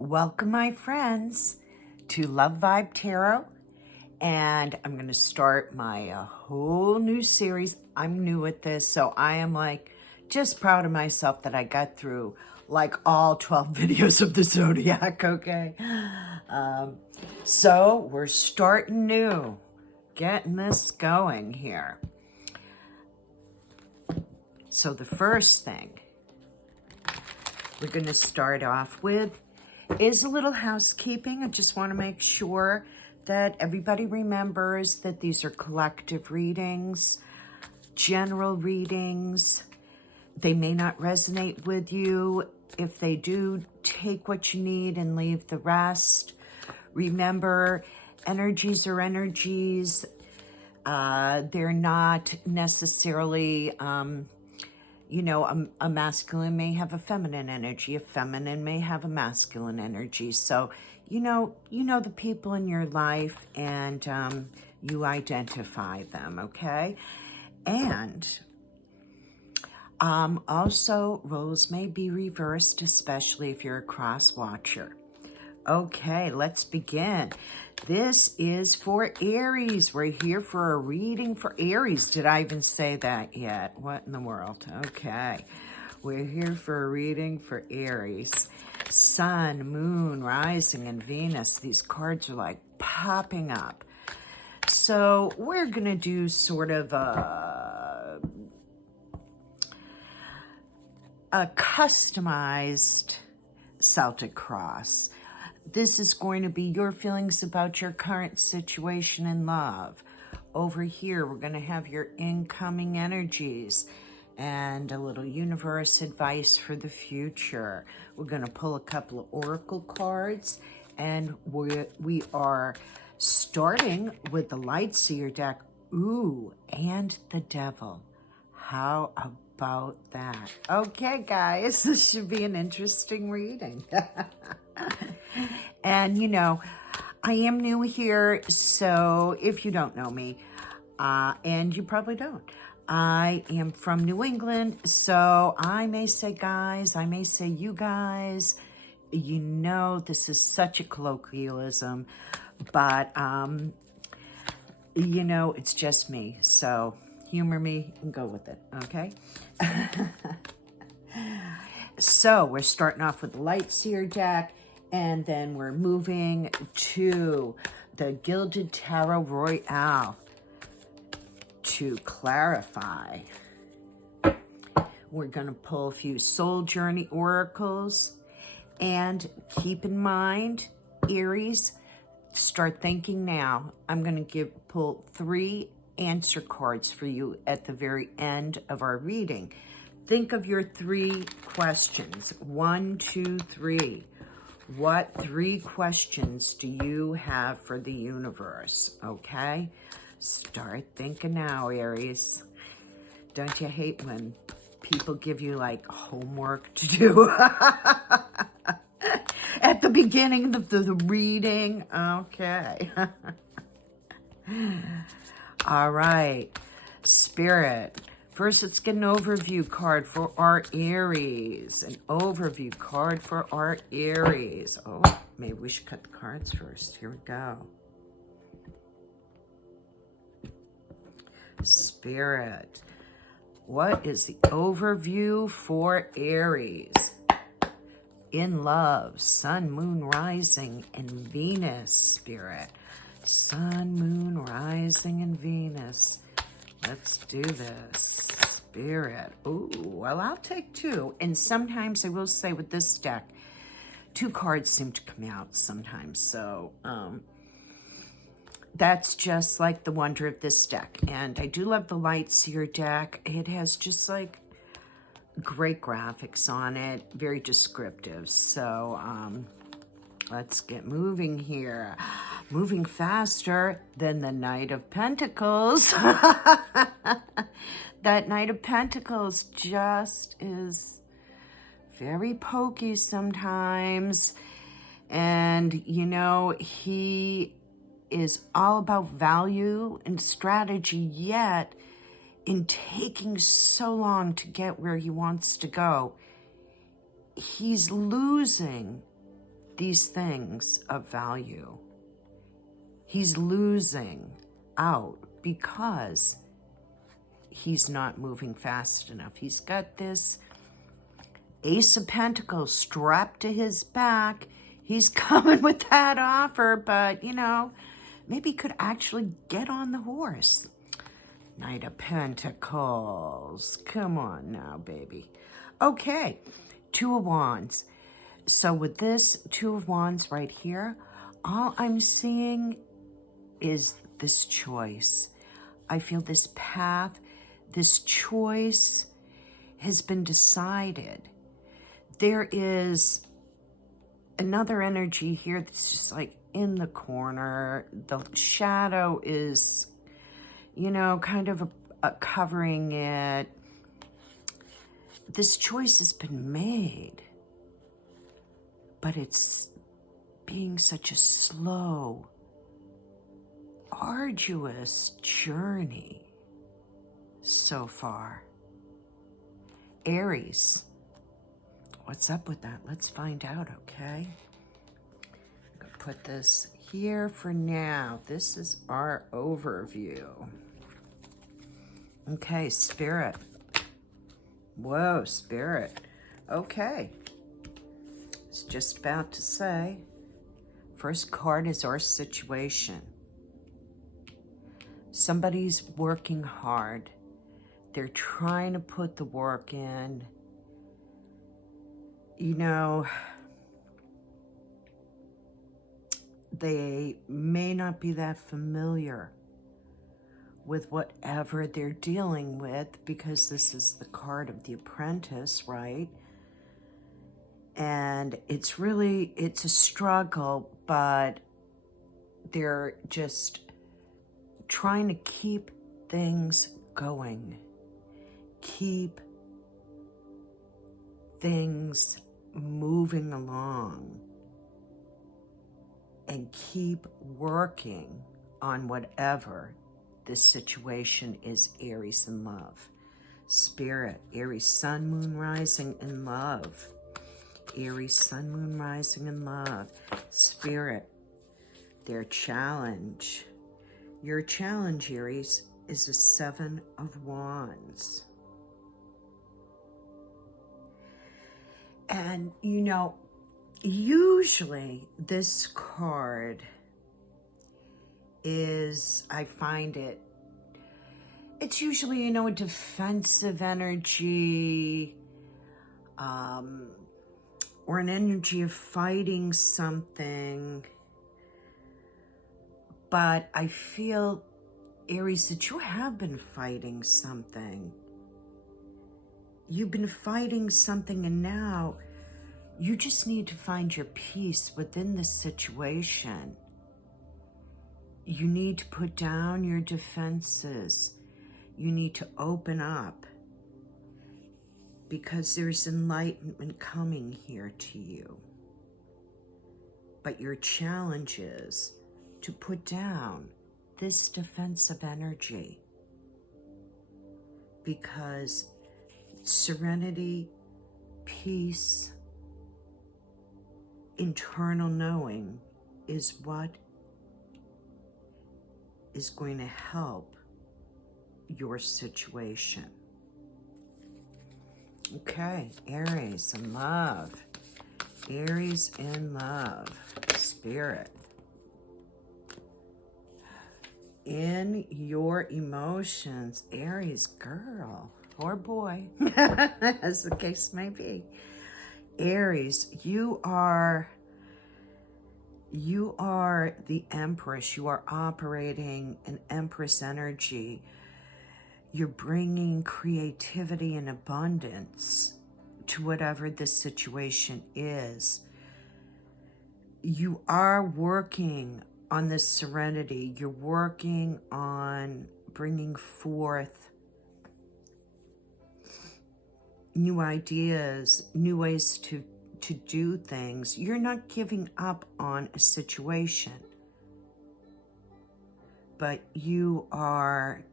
Welcome, my friends, to LoveVibe Tarot, and I'm going to start my whole new series. I'm new at this, so I am just proud of myself that I got through all 12 videos of the Zodiac, okay? So we're starting new, getting this going here. So the first thing we're going to start off with is a little housekeeping. I just want to make sure that everybody remembers that these are collective readings, general readings. They may not resonate with you. If they do, take what you need and leave the rest. Remember, energies are energies. They're not necessarily a masculine may have a feminine energy, a feminine may have a masculine energy. So, you know the people in your life and you identify them, okay? And also, roles may be reversed, especially if you're a cross-watcher. Okay, let's begin. This is for Aries. We're here for a reading for Aries. Did I even say that yet? What in the world? Okay. We're here for a reading for Aries. Sun, Moon, Rising, and Venus. These cards are popping up. So we're going to do sort of a customized Celtic cross. This is going to be your feelings about your current situation in love. Over here, we're going to have your incoming energies and a little universe advice for the future. We're going to pull a couple of oracle cards, and we are starting with the Light Seer deck. Ooh, and the Devil. How about that? Okay, guys, this should be an interesting reading. And, I am new here, so if you don't know me, and you probably don't, I am from New England, so I may say guys, I may say you guys. This is such a colloquialism, but, it's just me, so humor me and go with it, okay? So we're starting off with the Light Seer deck, and then we're moving to the Gilded Tarot Royale to clarify. We're going to pull a few Soul Journey oracles, and keep in mind, Aries, start thinking now. I'm going to pull 3 answer cards for you at the very end of our reading. Think of your 3 questions. 1, 2, 3. What 3 questions do you have for the universe? Okay? Start thinking now, Aries. Don't you hate when people give you homework to do at the beginning of the reading? Okay. All right. Spirit. First, let's get an overview card for our Aries. An overview card for our Aries. Oh, maybe we should cut the cards first. Here we go. Spirit. What is the overview for Aries? In love, Sun, Moon, Rising, and Venus, Spirit. Sun, Moon, Rising, and Venus. Let's do this. Spirit. Ooh, well, I'll take 2. And sometimes I will say with this deck, 2 cards seem to come out sometimes. So that's just the wonder of this deck. And I do love the Light Seer deck. It has just great graphics on it. Very descriptive. So let's get moving here. Moving faster than the Knight of Pentacles. That Knight of Pentacles just is very pokey sometimes. And, he is all about value and strategy, yet in taking so long to get where he wants to go, he's losing these things of value. He's losing out because he's not moving fast enough. He's got this Ace of Pentacles strapped to his back. He's coming with that offer, but, you know, maybe he could actually get on the horse. Knight of Pentacles. Come on now, baby. Okay, Two of Wands. So with this Two of Wands right here, all I'm seeing is this choice. I feel this path, this choice has been decided. There is another energy here that's just like in the corner. The shadow is, you know, kind of covering it. This choice has been made, but it's being such a slow, arduous journey so far. Aries, what's up with that? Let's find out, okay? I'm gonna put this here for now. This is our overview. Okay, Spirit. Whoa, Spirit. Okay. I was just about to say, first card is our situation. Somebody's working hard. They're trying to put the work in. You know, they may not be that familiar with whatever they're dealing with, because this is the card of the Apprentice, right? And it's a struggle, but they're just trying to keep things going, keep things moving along, and keep working on whatever this situation is. Aries in love. Spirit, Aries sun, moon, rising in love. Aries sun, moon, rising in love. Spirit, their challenge. Your challenge, Aries, is a Seven of Wands. And, you know, usually this card is, I find it's usually, you know, a defensive energy, or an energy of fighting something. But I feel, Aries, that you have been fighting something. You've been fighting something, and now you just need to find your peace within this situation. You need to put down your defenses. You need to open up, because there's enlightenment coming here to you. But your challenge is to put down this defensive energy, because serenity, peace, internal knowing is what is going to help your situation. Okay, Aries in love. Aries in love. Spirit. In your emotions, Aries girl or boy, as the case may be. Aries, you are the Empress. You are operating an Empress energy. You're bringing creativity and abundance to whatever this situation is. You are working on this serenity. You're working on bringing forth new ideas, new ways to do things. You're not giving up on a situation, but you are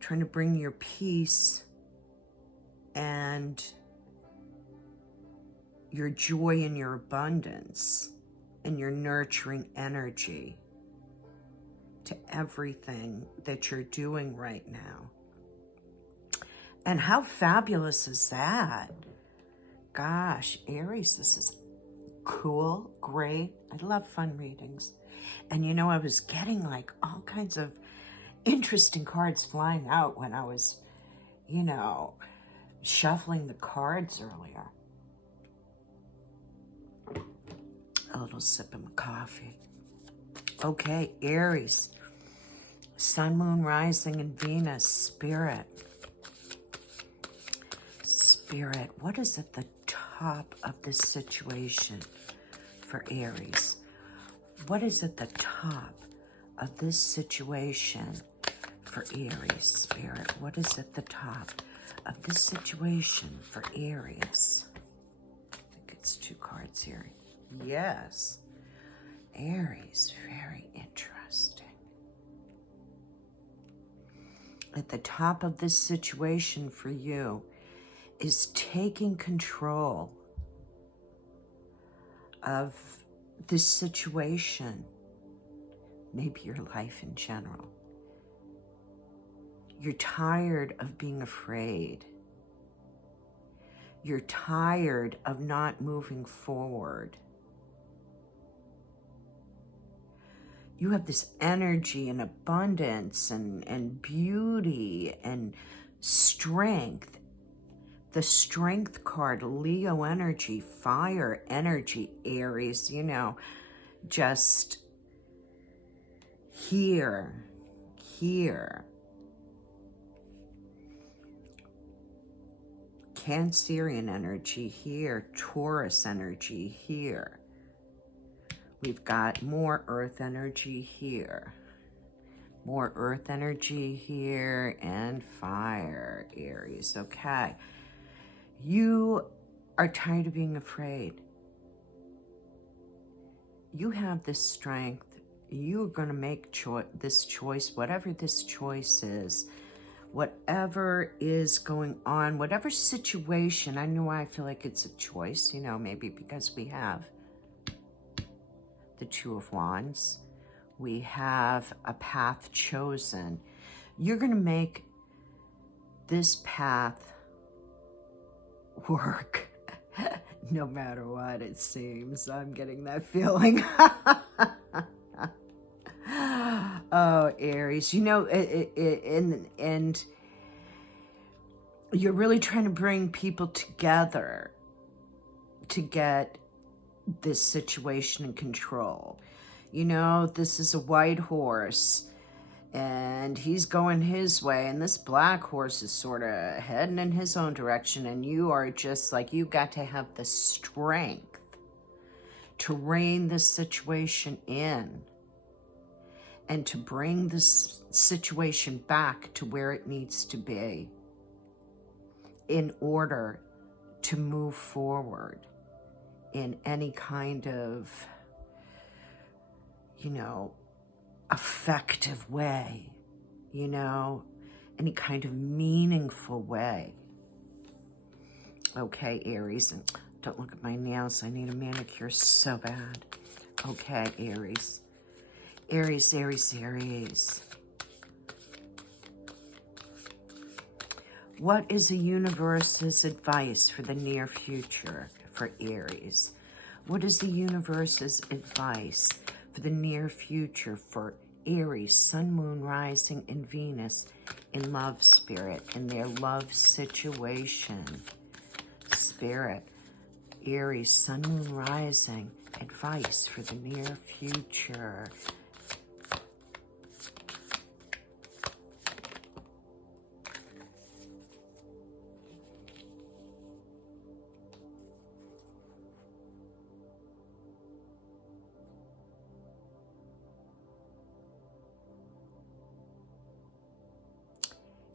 trying to bring your peace and your joy and your abundance and your nurturing energy to everything that you're doing right now. And how fabulous is that? Gosh, Aries, this is cool, great. I love fun readings. And you know, I was getting like all kinds of interesting cards flying out when I was, you know, shuffling the cards earlier. A little sip of my coffee. Okay, Aries. Sun, Moon, Rising, and Venus. Spirit. Spirit, what is at the top of this situation for Aries? What is at the top of this situation for Aries? Spirit, what is at the top of this situation for Aries? I think it's 2 cards here. Yes. Aries, very interesting. At the top of this situation for you is taking control of this situation, maybe your life in general. You're tired of being afraid. You're tired of not moving forward. You have this energy and abundance and beauty and strength. The Strength card, Leo energy, fire energy, Aries, you know, just here. Cancerian energy here, Taurus energy here. We've got more earth energy here. More earth energy here and fire, Aries. Okay. You are tired of being afraid. You have this strength. You're going to make this choice, whatever this choice is, whatever is going on, whatever situation. I know why I feel like it's a choice, you know, maybe because we have the 2 of Wands. We have a path chosen. You're going to make this path work no matter what, it seems. I'm getting that feeling. Oh, Aries, you know, and you're really trying to bring people together to get this situation in control. You know, this is a white horse and he's going his way, and this black horse is sort of heading in his own direction, and you are just like, you got to have the strength to rein this situation in and to bring this situation back to where it needs to be in order to move forward in any kind of, you know, effective way, you know, any kind of meaningful way. Okay, Aries, and don't look at my nails. I need a manicure so bad. Okay, Aries. Aries, Aries, Aries. What is the universe's advice for the near future for Aries? What is the universe's advice for the near future for Aries, Sun, Moon, Rising, and Venus in love, Spirit, in their love situation? Spirit, Aries, Sun, Moon, Rising, advice for the near future.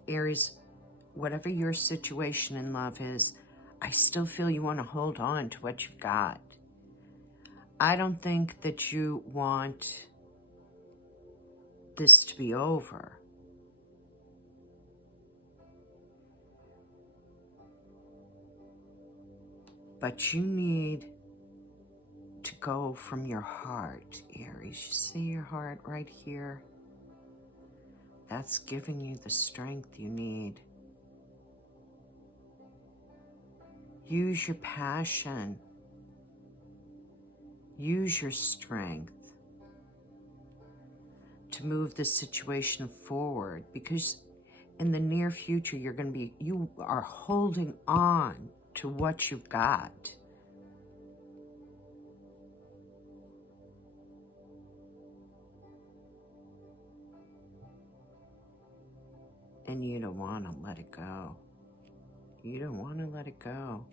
Aries, whatever your situation in love is, I still feel you want to hold on to what you've got. I don't think that you want this to be over. But you need to go from your heart, Aries. You see your heart right here? That's giving you the strength you need. Use your passion. Use your strength to move this situation forward, because in the near future, you are holding on to what you've got. And you don't want to let it go. You don't want to let it go.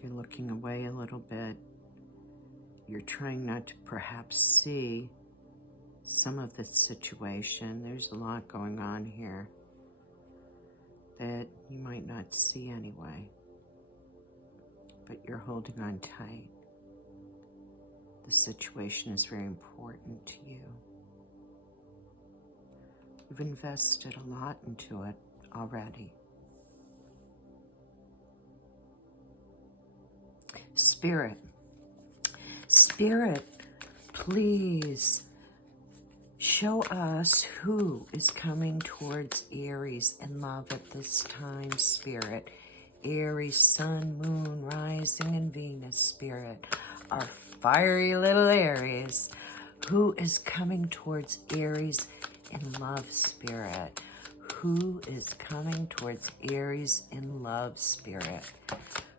You're looking away a little bit. You're trying not to perhaps see some of the situation. There's a lot going on here that you might not see anyway. But you're holding on tight. The situation is very important to you. You've invested a lot into it already. Spirit, please show us who is coming towards Aries in love at this time, Spirit. Aries, Sun, Moon, Rising, and Venus, Spirit. Our fiery little Aries. Who is coming towards Aries in love, Spirit? Who is coming towards Aries in love, Spirit?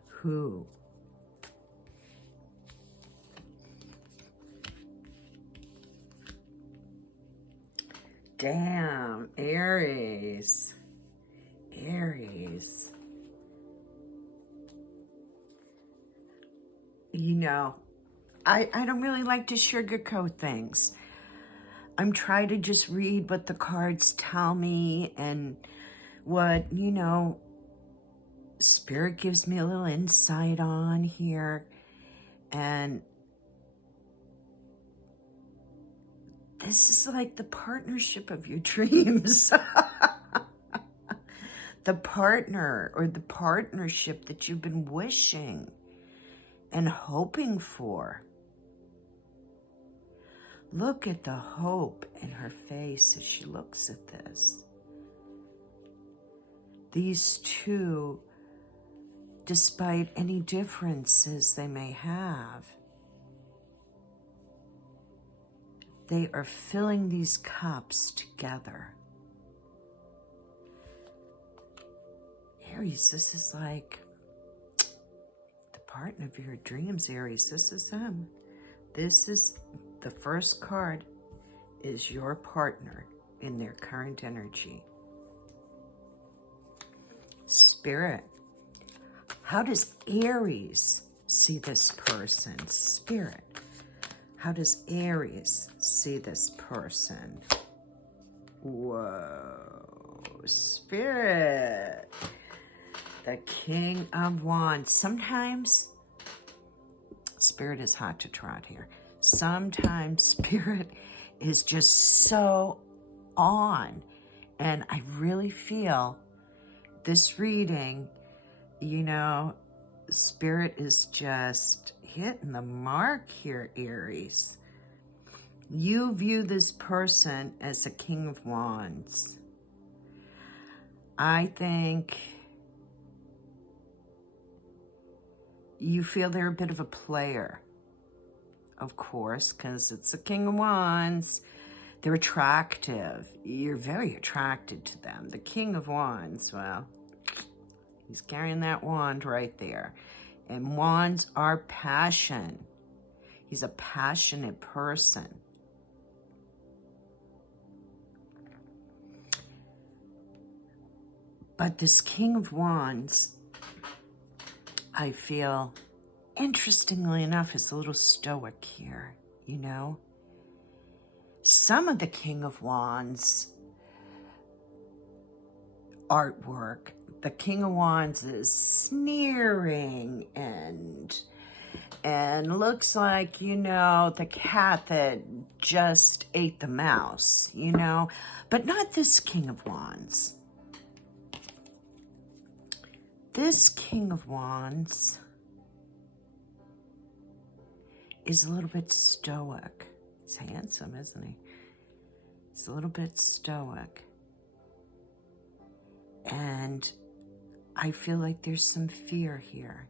Who? Damn, Aries. Aries. You know, I don't really like to sugarcoat things. I'm trying to just read what the cards tell me and what, you know, Spirit gives me a little insight on here. And this is like the partnership of your dreams. The partner or the partnership that you've been wishing and hoping for. Look at the hope in her face as she looks at this. These two, despite any differences they may have, they are filling these cups together. Aries, this is like the partner of your dreams, Aries. This is them. This is the first card, is your partner in their current energy. Spirit, how does Aries see this person? Spirit, how does Aries see this person? Whoa, Spirit, the King of Wands. Sometimes Spirit is hot to trot here. Sometimes Spirit is just so on. And I really feel this reading, you know, Spirit is just hitting the mark here, Aries. You view this person as a King of Wands. I think you feel they're a bit of a player, of course, because it's a King of Wands. They're attractive. You're very attracted to them. The King of Wands, well, he's carrying that wand right there. And wands are passion. He's a passionate person. But this King of Wands, I feel, interestingly enough, is a little stoic here, you know? Some of the King of Wands artwork, the King of Wands is sneering and looks like, you know, the cat that just ate the mouse, you know? But not this King of Wands. This King of Wands is a little bit stoic. He's handsome, isn't he? He's a little bit stoic. And I feel like there's some fear here.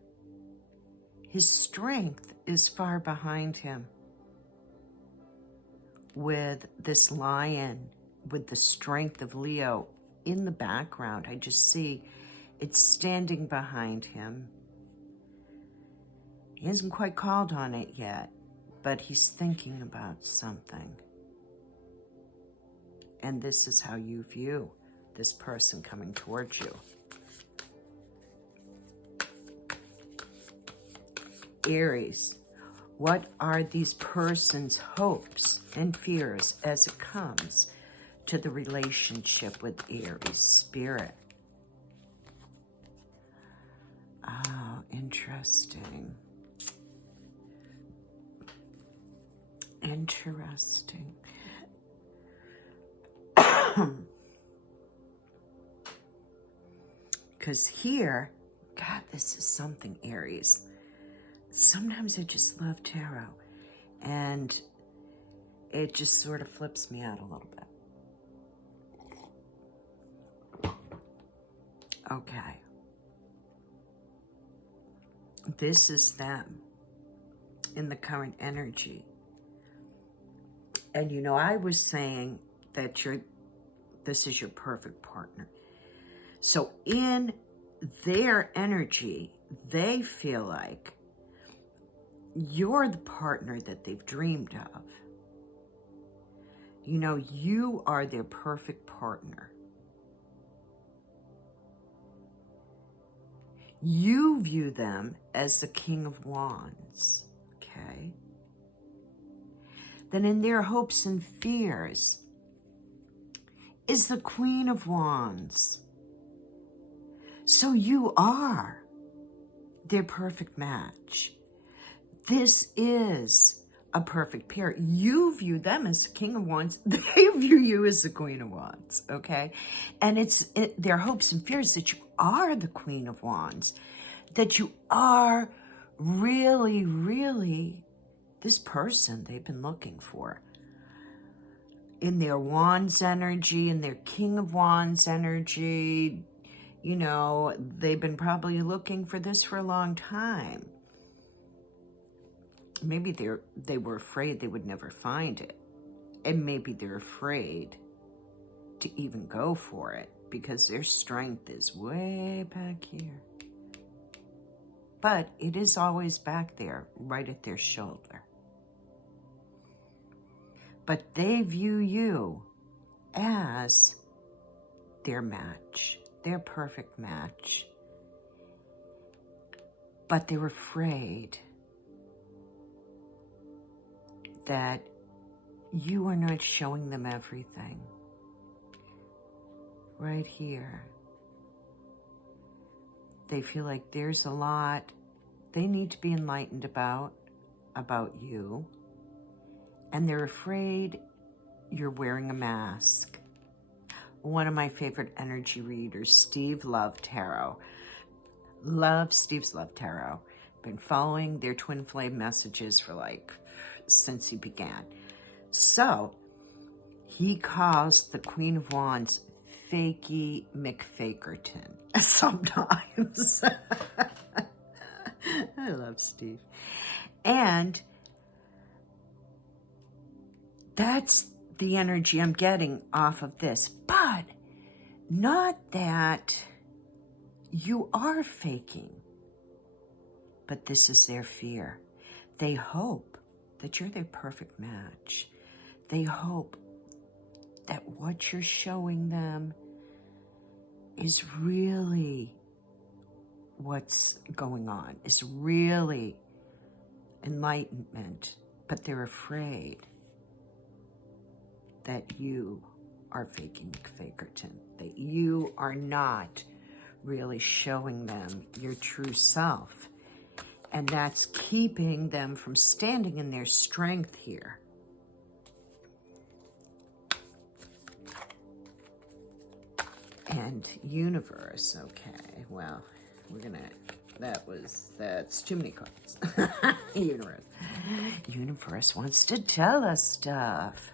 His strength is far behind him. With this lion, with the strength of Leo in the background, I just see it's standing behind him. He hasn't quite called on it yet, but he's thinking about something. And this is how you view this person coming towards you. Aries, what are these person's hopes and fears as it comes to the relationship with Aries spirit? Oh, interesting. Interesting. Because here, God, this is something, Aries. Sometimes I just love tarot, and it just sort of flips me out a little bit. Okay. This is them in the current energy. And you know, I was saying that this is your perfect partner. So in their energy, they feel like you're the partner that they've dreamed of. You know, you are their perfect partner. You view them as the King of Wands, okay? Then in their hopes and fears is the Queen of Wands. So you are their perfect match. This is a perfect pair. You view them as the King of Wands. They view you as the Queen of Wands, okay? And it's their hopes and fears that you are the Queen of Wands, that you are really, really this person they've been looking for. In their Wands energy, in their King of Wands energy, you know, they've been probably looking for this for a long time. Maybe they were afraid they would never find it. And maybe they're afraid to even go for it because their strength is way back here. But it is always back there, right at their shoulder. But they view you as their match, their perfect match. But they're afraid that you are not showing them everything. Right here. They feel like there's a lot they need to be enlightened about you. And they're afraid you're wearing a mask. One of my favorite energy readers, Steve Love Tarot. Love Steve's Love Tarot. Been following their twin flame messages for since he began. So he calls the Queen of Wands Fakey McFakerton sometimes. I love Steve. And that's the energy I'm getting off of this. But not that you are faking, but this is their fear. They hope that you're their perfect match. They hope that what you're showing them is really what's going on, is really enlightenment, but they're afraid that you are faking Fakerton, that you are not really showing them your true self. And that's keeping them from standing in their strength here. And universe, okay, well, that's too many cards. Universe wants to tell us stuff.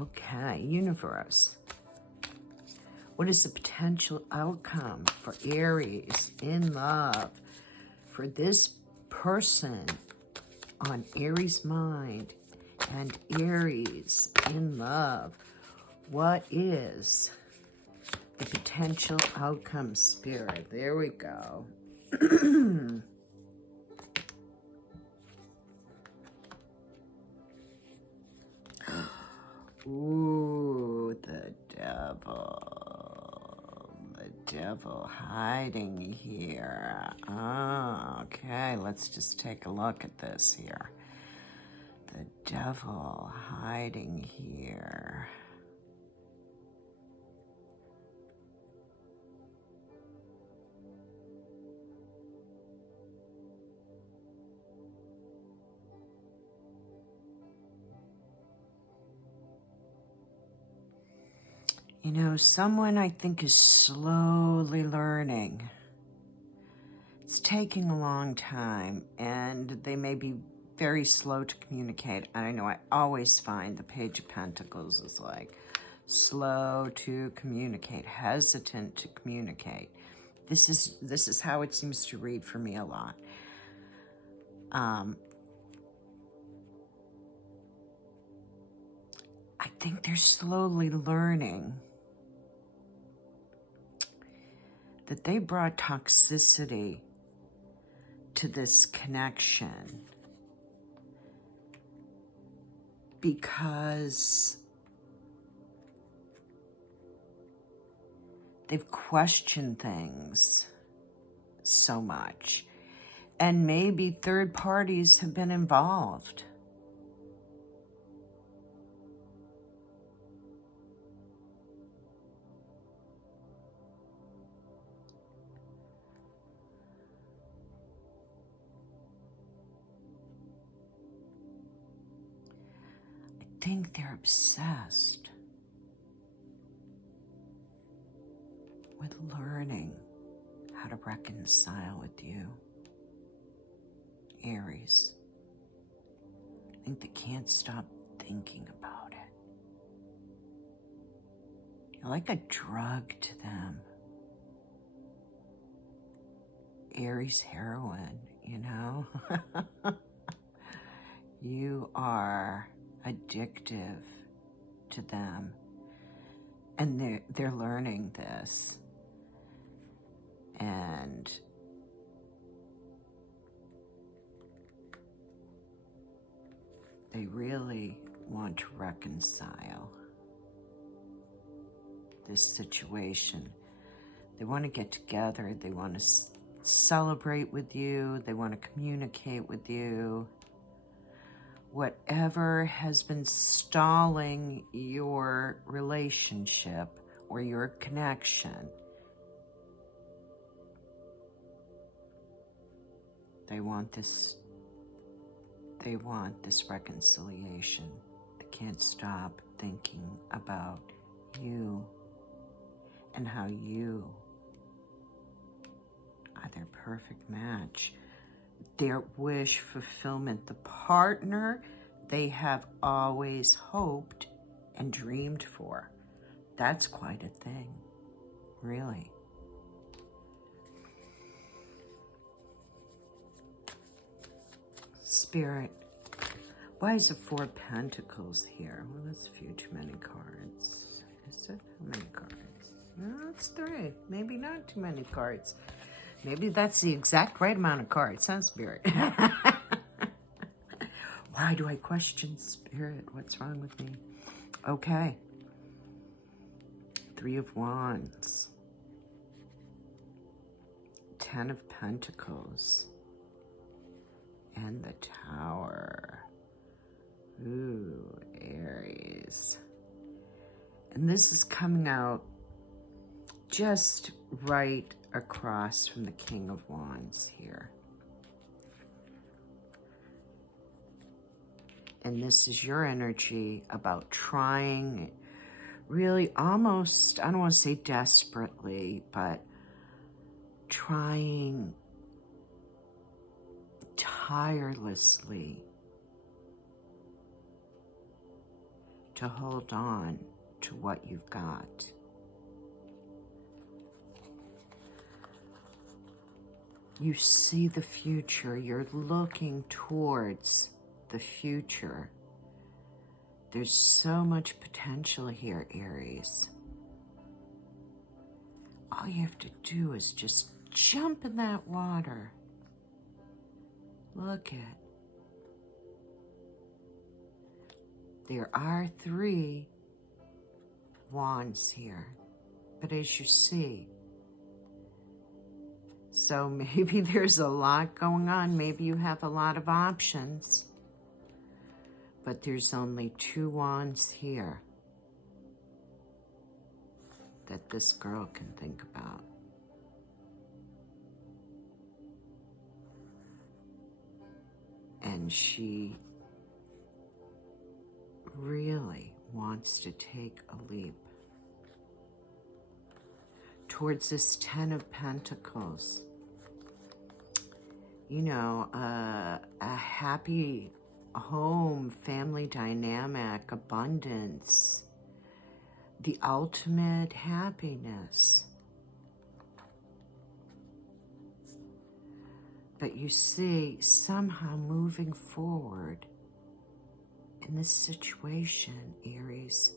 Okay, universe. What is the potential outcome for Aries in love? For this person on Aries' mind and Aries in love, what is the potential outcome, Spirit? There we go. Ooh, the devil. The devil hiding here. Oh, okay, let's just take a look at this here. The devil hiding here. You know, someone I think is slowly learning. It's taking a long time, and they may be very slow to communicate. I know I always find the Page of Pentacles is like slow to communicate, hesitant to communicate. This is how it seems to read for me a lot. I think they're slowly learning that they brought toxicity to this connection because they've questioned things so much, and maybe third parties have been involved. I think they're obsessed with learning how to reconcile with you, Aries. I think they can't stop thinking about it. You're like a drug to them. Aries heroin, you know? You are addictive to them, and they're learning this, and they really want to reconcile this situation. They want to get together, they want to celebrate with you, they want to communicate with you. Whatever has been stalling your relationship or your connection, they want this reconciliation. They can't stop thinking about you and how you are their perfect match. Their wish fulfillment, the partner they have always hoped and dreamed for. That's quite a thing, really. Spirit, why is it 4 Pentacles here? Well, that's a few too many cards. Is it? How many cards? No, it's 3. Maybe not too many cards. Maybe that's the exact right amount of cards, huh, Spirit? Why do I question Spirit? What's wrong with me? Okay. 3 of Wands. 10 of Pentacles. And the Tower. Ooh, Aries. And this is coming out just right across from the King of Wands here. And this is your energy about trying, really almost, I don't want to say desperately, but trying tirelessly to hold on to what you've got. You see the future. You're looking towards the future. There's so much potential here, Aries. All you have to do is just jump in that water. Look at. There are 3 wands here, but as you see, so maybe there's a lot going on. Maybe you have a lot of options, but there's only 2 wands here that this girl can think about. And she really wants to take a leap towards this 10 of Pentacles. You know, a happy home, family dynamic, abundance, the ultimate happiness. But you see, somehow moving forward in this situation, Aries,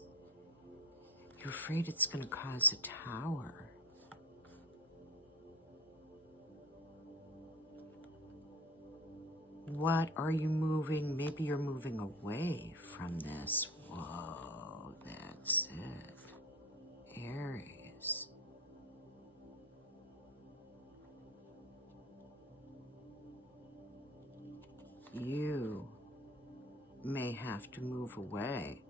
you're afraid it's going to cause a tower. What are you moving? Maybe you're moving away from this. Whoa, that's it. Aries. You may have to move away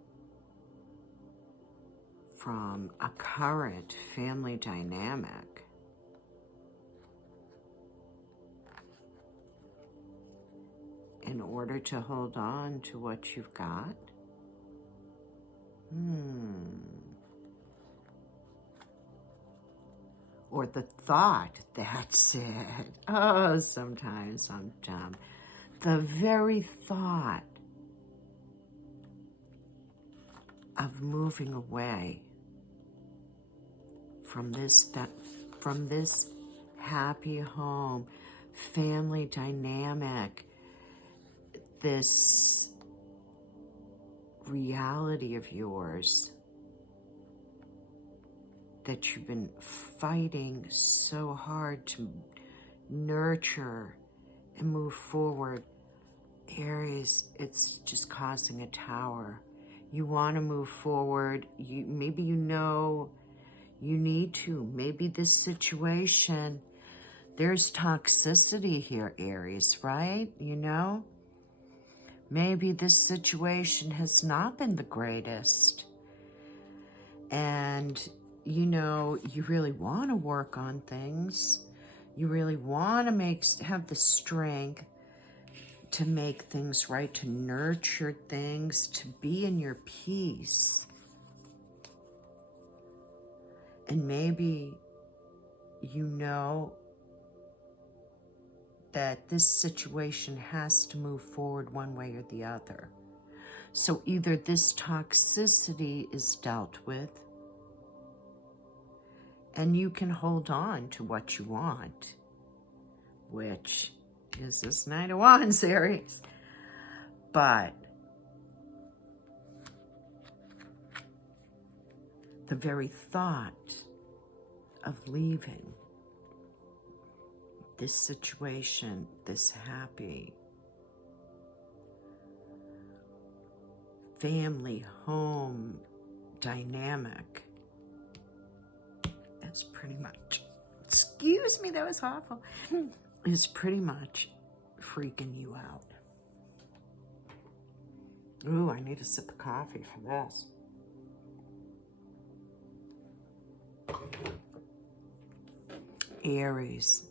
from a current family dynamic in order to hold on to what you've got. Or the thought, that's it. Oh, sometimes I'm dumb. The very thought of moving away from this happy home, family dynamic, this reality of yours that you've been fighting so hard to nurture and move forward. Aries, it's just causing a tower. You want to move forward. Maybe you know you need to. Maybe this situation, there's toxicity here, Aries, right? You know? Maybe this situation has not been the greatest. And, you know, you really want to work on things. You really want to have the strength to make things right, to nurture things, to be in your peace. And maybe you know that this situation has to move forward one way or the other. So either this toxicity is dealt with and you can hold on to what you want, which is this Knight of Wands, Aries. But the very thought of leaving this situation, this happy family, home dynamic, that's pretty much, excuse me, that was awful, is pretty much freaking you out. Ooh, I need a sip of coffee for this. Aries.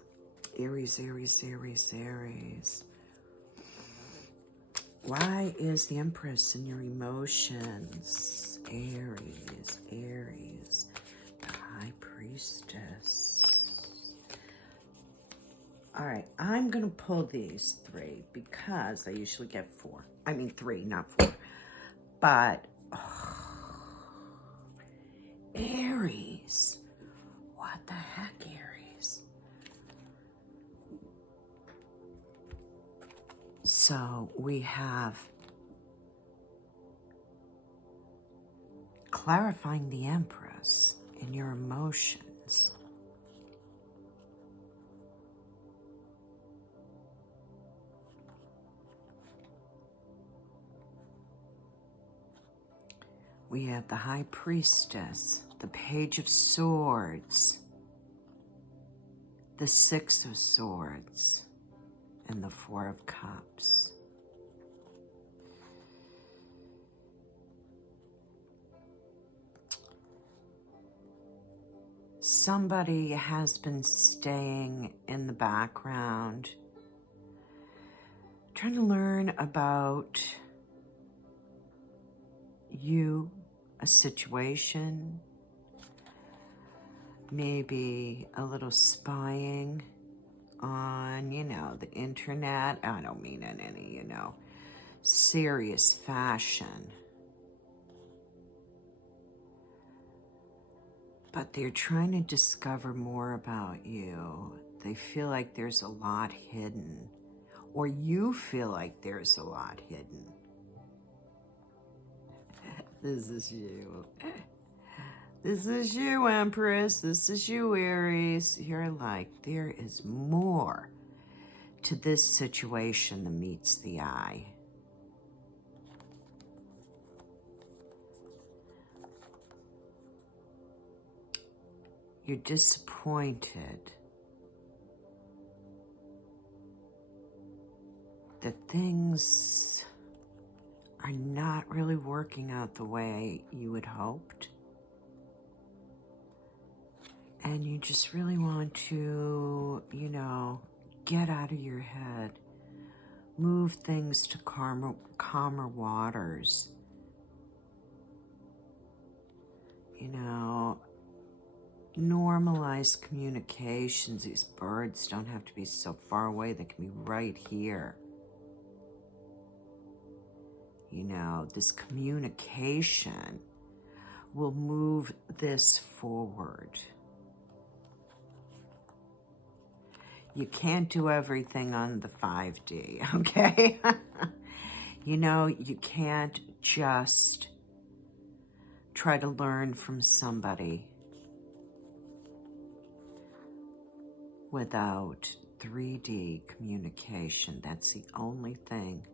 Aries, Aries, Aries, Aries. Why is the Empress in your emotions? Aries, Aries, the High Priestess, All right, I'm going to pull these 3 because I usually get 4. I mean 3, not 4. But, Aries. What the heck, Aries? So we have clarifying the Empress in your emotions. We have the High Priestess, the Page of Swords, the Six of Swords, and the Four of Cups. Somebody has been staying in the background, trying to learn about you, a situation, maybe a little spying on, the internet. I don't mean in any, serious fashion. But they're trying to discover more about you. They feel like there's a lot hidden, or you feel like there's a lot hidden. This is you. This is you, Empress. This is you, Aries. You're like, there is more to this situation than meets the eye. You're disappointed that things are not really working out the way you had hoped. And you just really want to, get out of your head, move things to calmer waters. Normalize communications. These birds don't have to be so far away. They can be right here. This communication will move this forward. You can't do everything on the 5D, okay? You can't just try to learn from somebody without 3D communication. That's the only thing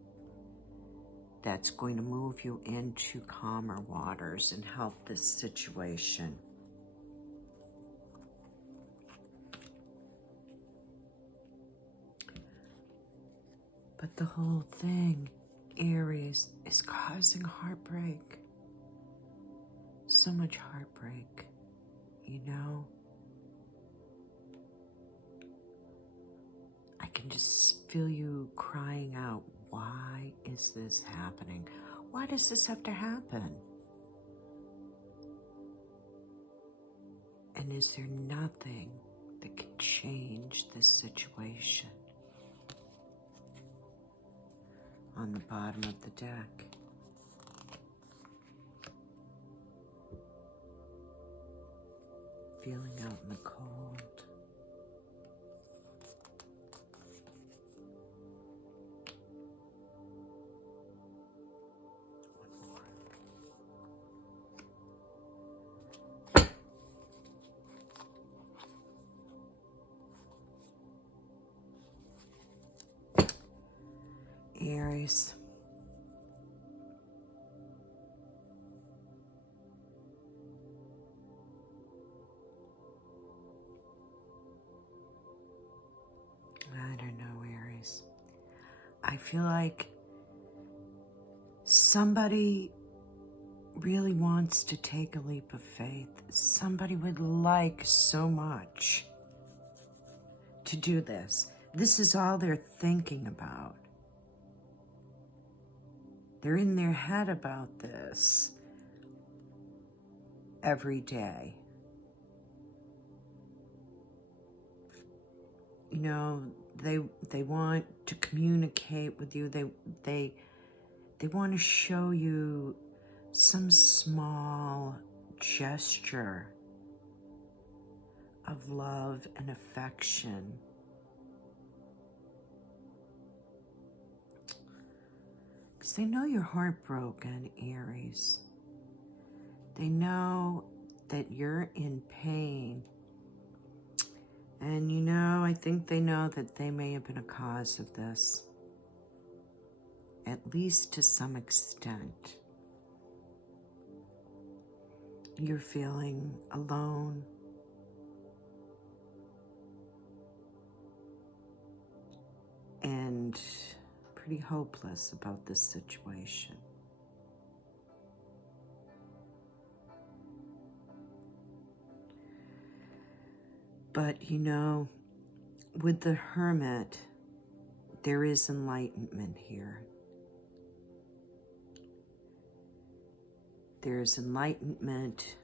that's going to move you into calmer waters and help this situation. But the whole thing, Aries, is causing heartbreak. So much heartbreak, I can just feel you crying out, why is this happening? Why does this have to happen? And is there nothing that can change this situation? On the bottom of the deck, feeling out in the cold. Aries. I don't know, Aries. I feel like somebody really wants to take a leap of faith. Somebody would like so much to do this. This is all they're thinking about. They're in their head about this every day. they want to communicate with you. They want to show you some small gesture of love and affection. Because they know you're heartbroken, Aries. They know that you're in pain. And you know, I think they know that they may have been a cause of this, at least to some extent. You're feeling alone. And pretty hopeless about this situation. But, you know, with the Hermit, there is enlightenment here. There's enlightenment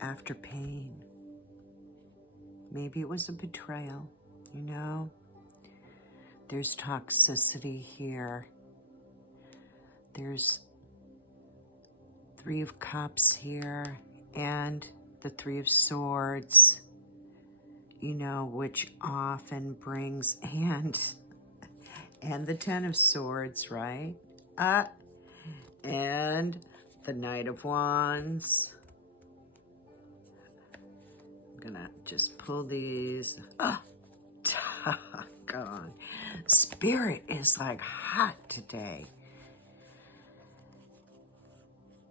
after pain. Maybe it was a betrayal, you know? There's toxicity here. There's Three of Cups here and the Three of Swords, you know, which often brings, and the Ten of Swords, right? And the Knight of Wands. I'm gonna just pull these. Oh, doggone. Spirit is like hot today.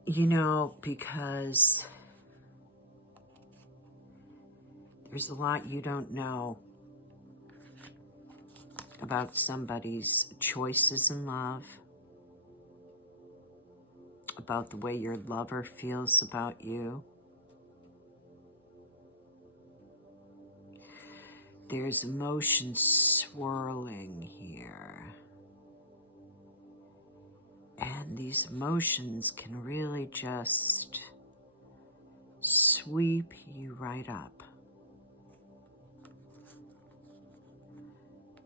You know, because there's a lot you don't know about somebody's choices in love, about the way your lover feels about you. There's emotions swirling here. And these emotions can really just sweep you right up.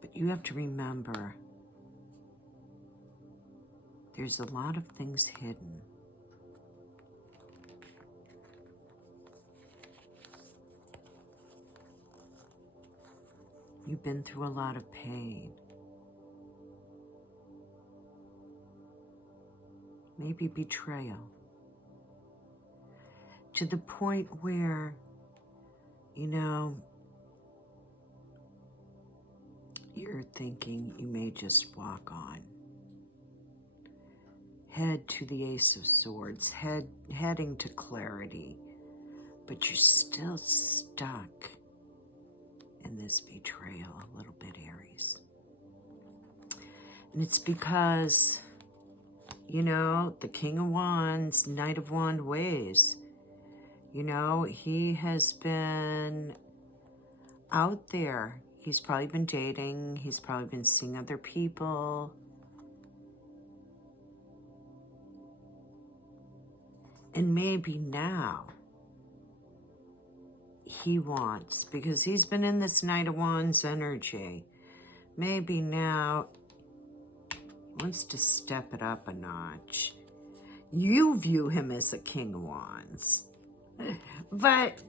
But you have to remember, there's a lot of things hidden. You've been through a lot of pain. Maybe betrayal. To the point where, you know, you're thinking you may just walk on. Head to the Ace of Swords, heading to clarity, but you're still stuck in this betrayal a little bit, Aries. And it's because, you know, the King of Wands, Knight of Wands ways, you know, he has been out there. He's probably been dating. He's probably been seeing other people. And maybe now he wants, because he's been in this Knight of Wands energy, maybe now he wants to step it up a notch. You view him as a King of Wands, but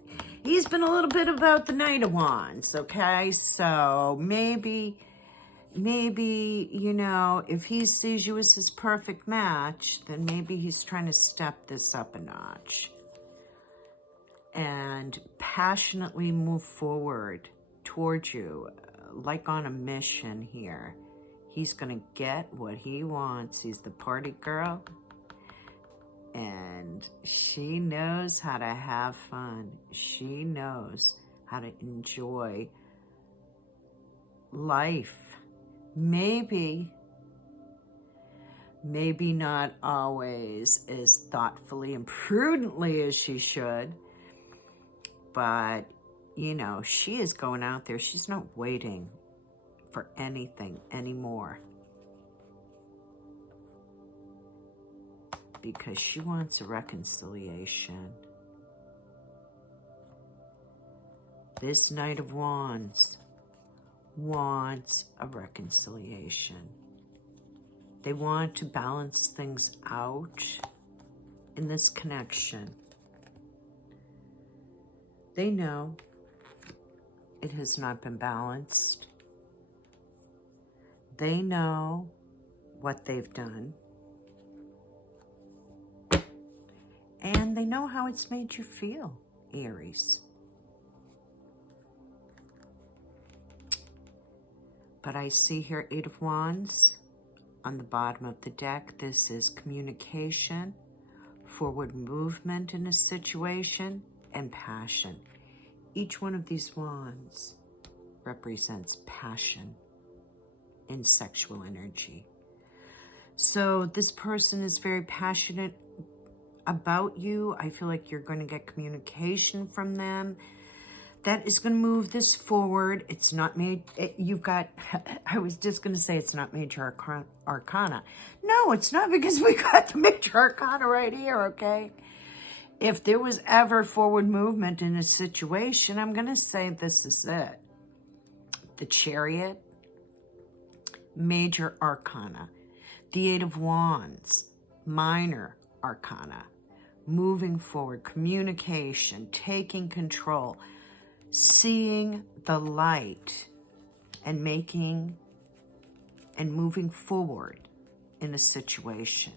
he's been a little bit about the Knight of Wands, okay? So maybe, you know, if he sees you as his perfect match, then maybe he's trying to step this up a notch and passionately move forward towards you, like on a mission here. He's gonna get what he wants. He's the party girl, and she knows how to have fun. She knows how to enjoy life. Maybe not always as thoughtfully and prudently as she should, but, you know, she is going out there. She's not waiting for anything anymore, because she wants a reconciliation. This Knight of Wands wants a reconciliation. They want to balance things out in this connection. They know it has not been balanced. They know what they've done. And they know how it's made you feel, Aries. But I see here 8 of Wands on the bottom of the deck. This is communication, forward movement in a situation, and passion. Each one of these wands represents passion and sexual energy. So this person is very passionate about you. I feel like you're going to get communication from them that is going to move this forward. It's not made, you've got, I was just going to say it's not major arcana. No, it's not, because we got the major arcana right here, okay? If there was ever forward movement in a situation, I'm going to say this is it. The Chariot, major arcana. The 8 of Wands, minor arcana. Moving forward, communication, taking control, seeing the light, and making and moving forward in a situation.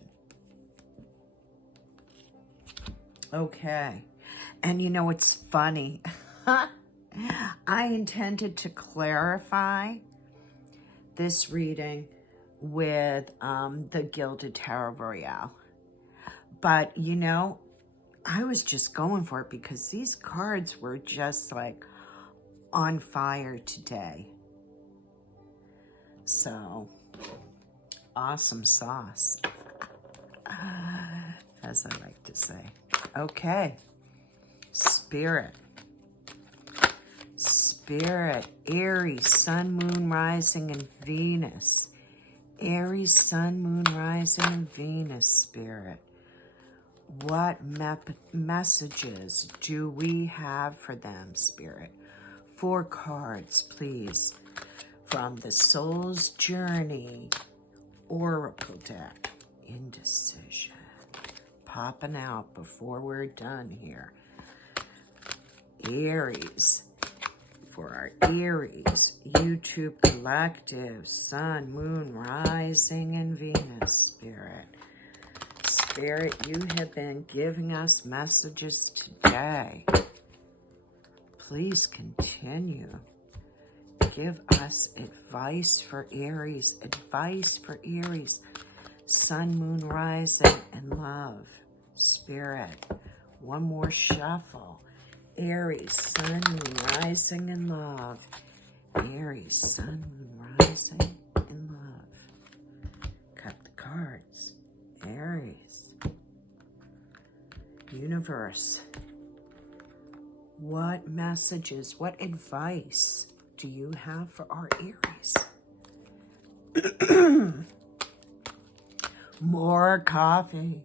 Okay. And you know, it's funny. I intended to clarify this reading with the Gilded Tarot Royale. But, you know, I was just going for it because these cards were just like on fire today. So, awesome sauce, as I like to say. Okay, Spirit, Aries, Sun, Moon, Rising, and Venus. Aries, Sun, Moon, Rising, and Venus, Spirit. What messages do we have for them, Spirit? 4 cards, please, from the Soul's Journey Oracle deck. Indecision. Popping out before we're done here. Aries. For our Aries, YouTube Collective, Sun, Moon, Rising, and Venus, Spirit. Spirit, you have been giving us messages today. Please continue. Give us advice for Aries. Advice for Aries. Sun, Moon, Rising, and Love. Spirit. One more shuffle. Aries, Sun, Moon, Rising, and Love. Aries, Sun, Moon, Rising, and Love. Cut the cards. Aries. Universe. What messages, what advice do you have for our Aries? More coffee.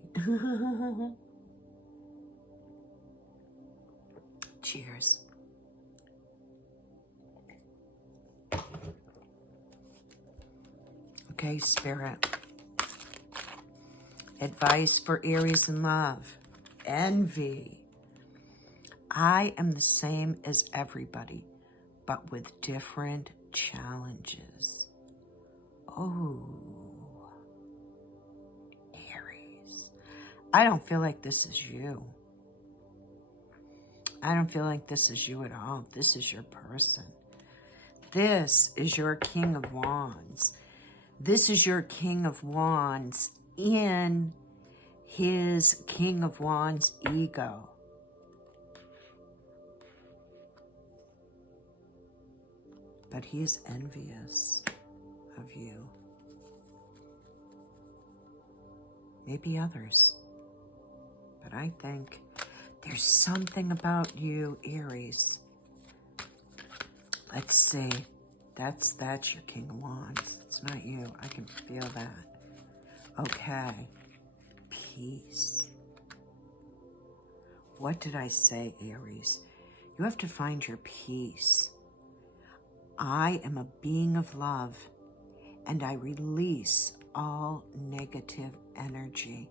Cheers. Okay, Spirit. Advice for Aries in love. Envy. I am the same as everybody, but with different challenges. Oh, Aries. I don't feel like this is you. I don't feel like this is you at all. This is your person. This is your King of Wands. This is your King of Wands in his King of Wands ego. But he is envious of you. Maybe others. But I think there's something about you, Aries. Let's see. That's your King of Wands. It's not you. I can feel that. Okay. Peace. What did I say, Aries? You have to find your peace. I am a being of love, and I release all negative energy.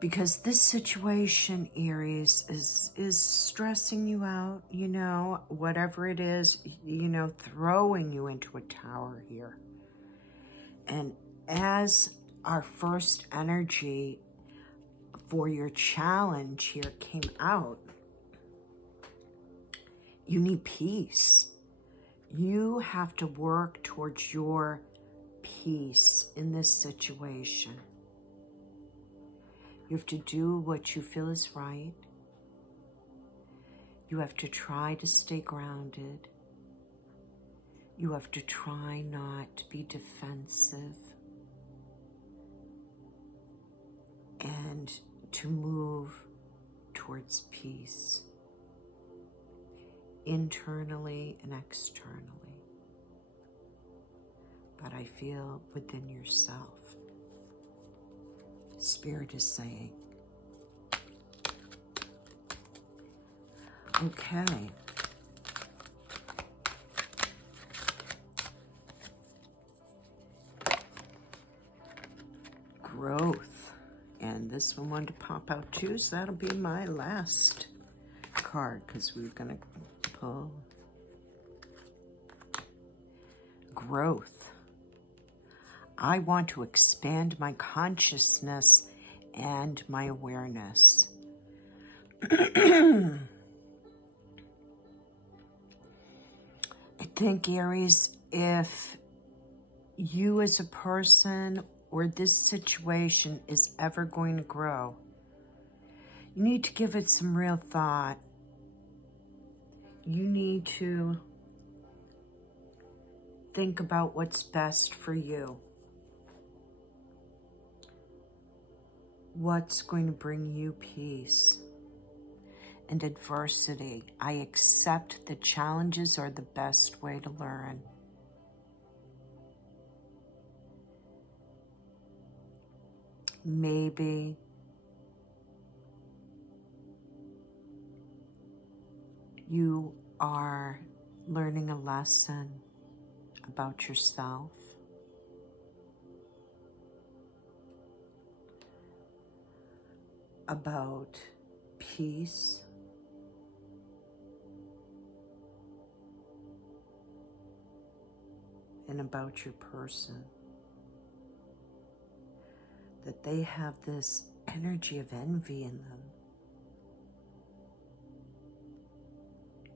Because this situation, Aries, is stressing you out, you know, whatever it is, you know, throwing you into a tower here. And as our first energy for your challenge here came out, you need peace. You have to work towards your peace in this situation. You have to do what you feel is right. You have to try to stay grounded. You have to try not to be defensive. And to move towards peace, internally and externally. But I feel within yourself, Spirit is saying, okay, growth. And this one wanted to pop out too, so that'll be my last card, because we're going to pull growth. I want to expand my consciousness and my awareness. I think, Aries, if you as a person or this situation is ever going to grow, you need to give it some real thought. You need to think about what's best for you. What's going to bring you peace and adversity. I accept that challenges are the best way to learn. Maybe you are learning a lesson about yourself. About peace. And about your person. That they have this energy of envy in them.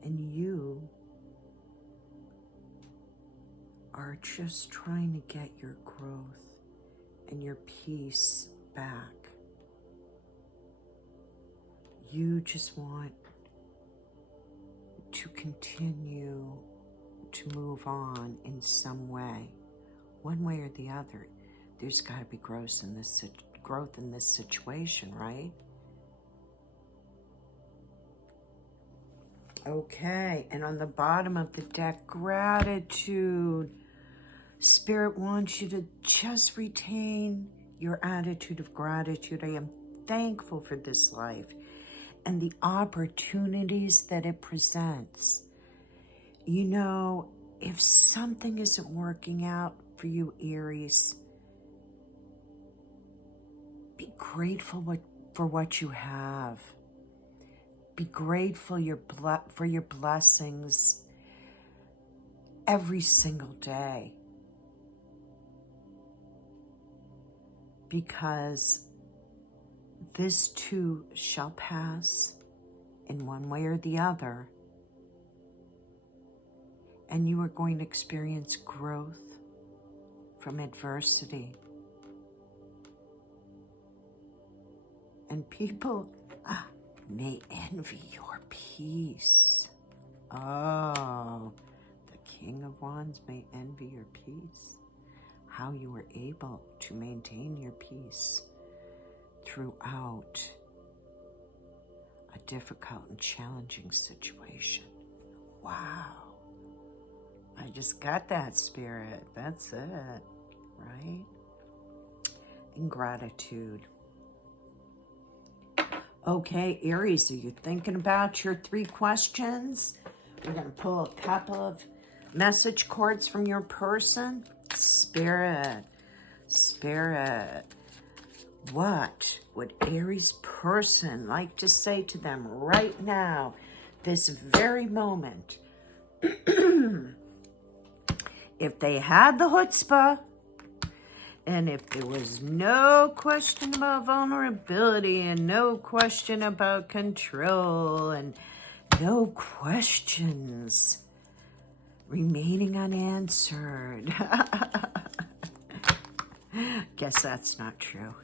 And you are just trying to get your growth and your peace back. You just want to continue to move on in some way, one way or the other. There's got to be growth in this situation, right? Okay, and on the bottom of the deck, gratitude. Spirit wants you to just retain your attitude of gratitude. I am thankful for this life and the opportunities that it presents. You know, if something isn't working out for you, Aries, be grateful for what you have. Be grateful for your blessings every single day. Because this too shall pass in one way or the other. And you are going to experience growth from adversity. And people may envy your peace. Oh, the King of Wands may envy your peace. How you were able to maintain your peace throughout a difficult and challenging situation. Wow. I just got that, Spirit. That's it, right? And gratitude. Okay, Aries, are you thinking about your 3 questions? We're going to pull a couple of message cards from your person. Spirit, Spirit, what would Aries person like to say to them right now, this very moment? If they had the chutzpah, and if there was no question about vulnerability and no question about control and no questions remaining unanswered. Guess that's not true.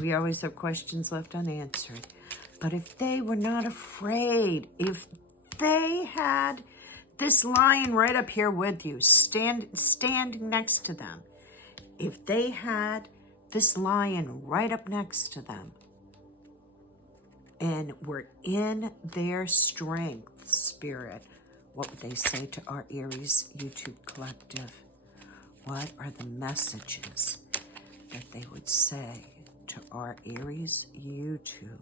We always have questions left unanswered. But if they were not afraid, if they had this lion right up here with you, standing next to them, if they had this lion right up next to them and were in their strength, Spirit, what would they say to our Aries YouTube collective? What are the messages that they would say to our Aries YouTube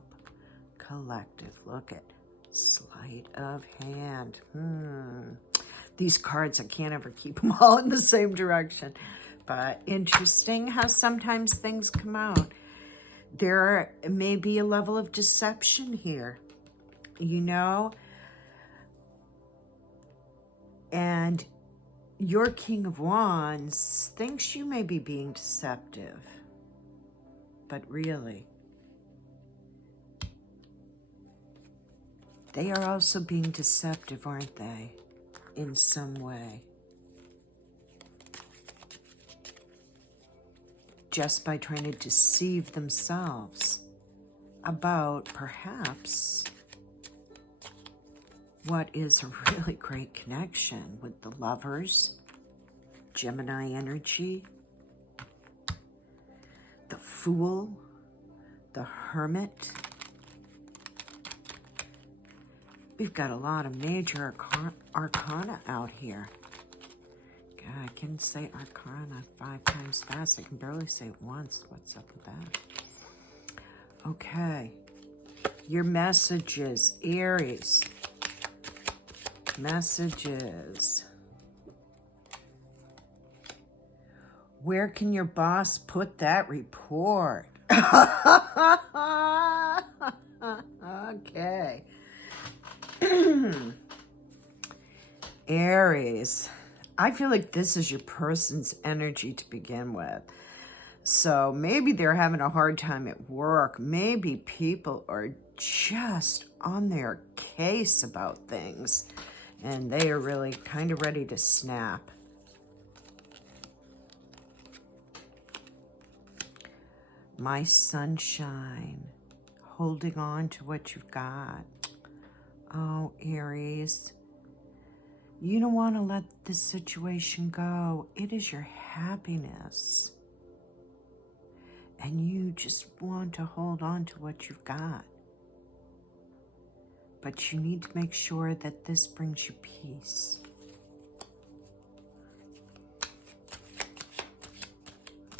collective? Look at sleight of hand. These cards, I can't ever keep them all in the same direction. But interesting how sometimes things come out. There may be a level of deception here, you know? And your King of Wands thinks you may be being deceptive. But really, they are also being deceptive, aren't they? In some way. Just by trying to deceive themselves about perhaps what is a really great connection with the Lovers, Gemini energy, the Fool, the Hermit. We've got a lot of major arcana out here. God, I can say arcana 5 times fast. I can barely say it once. What's up with that? Okay. Your messages, Aries. Messages. Where can your boss put that report? Okay. Aries. I feel like this is your person's energy to begin with. So maybe they're having a hard time at work. Maybe people are just on their case about things. And they are really kind of ready to snap. My sunshine. Holding on to what you've got. Oh, Aries. You don't want to let this situation go. It is your happiness. And you just want to hold on to what you've got. But you need to make sure that this brings you peace.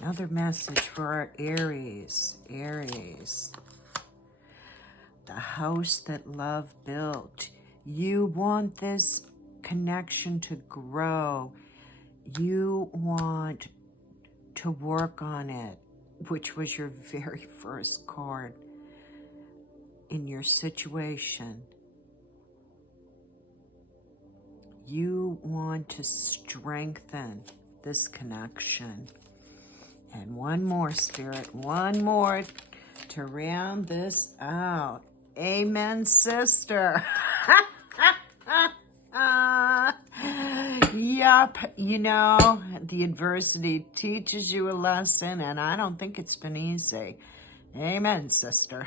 Another message for our Aries. Aries. The house that love built. You want this connection to grow. You want to work on it, which was your very first card in your situation. You want to strengthen this connection. And one more, Spirit, one more to round this out. Amen, sister. Yup, you know, the adversity teaches you a lesson, and I don't think it's been easy. Amen, sister.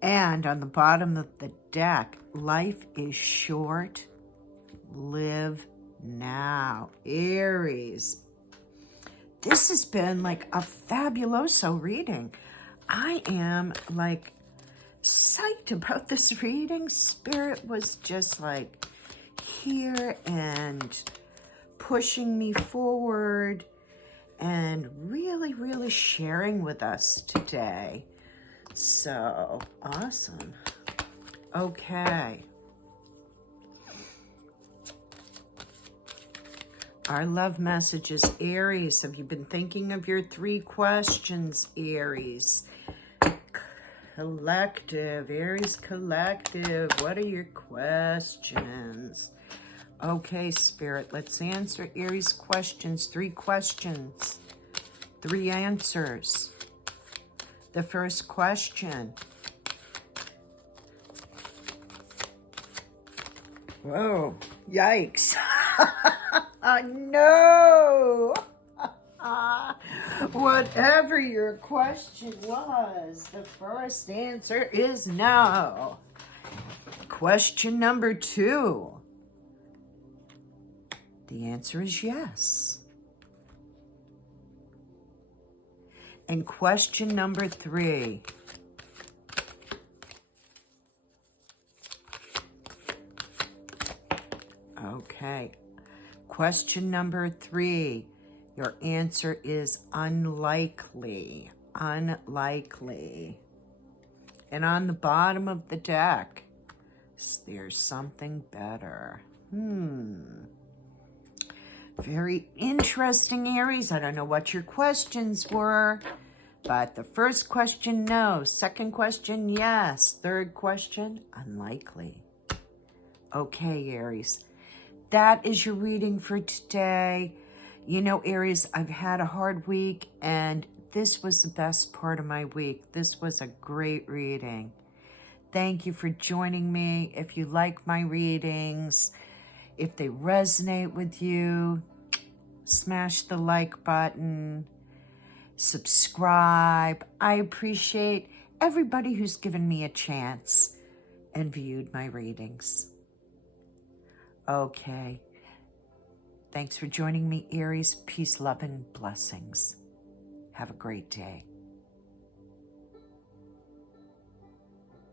And on the bottom of the deck, life is short. Live now. Aries. This has been like a fabuloso reading. I am like psyched about this reading. Spirit was just like here and pushing me forward and really, really sharing with us today. So, awesome. Okay. Our love messages, Aries. Have you been thinking of your 3 questions, Aries? Collective, Aries Collective. What are your questions? Okay, Spirit, let's answer Aries questions. 3 questions, 3 answers. The first question. Whoa, yikes. No! Whatever your question was, the first answer is no. Question number 2. The answer is yes. And question number 3. Okay. Question number 3. Your answer is unlikely. Unlikely. And on the bottom of the deck, there's something better. Very interesting, Aries. I don't know what your questions were, but the first question, no. Second question, yes. Third question, unlikely. Okay, Aries. That is your reading for today. You know, Aries, I've had a hard week, and this was the best part of my week. This was a great reading. Thank you for joining me. If you like my readings, if they resonate with you, smash the like button, subscribe. I appreciate everybody who's given me a chance and viewed my readings. Okay. Thanks for joining me, Aries. Peace, love, and blessings. Have a great day.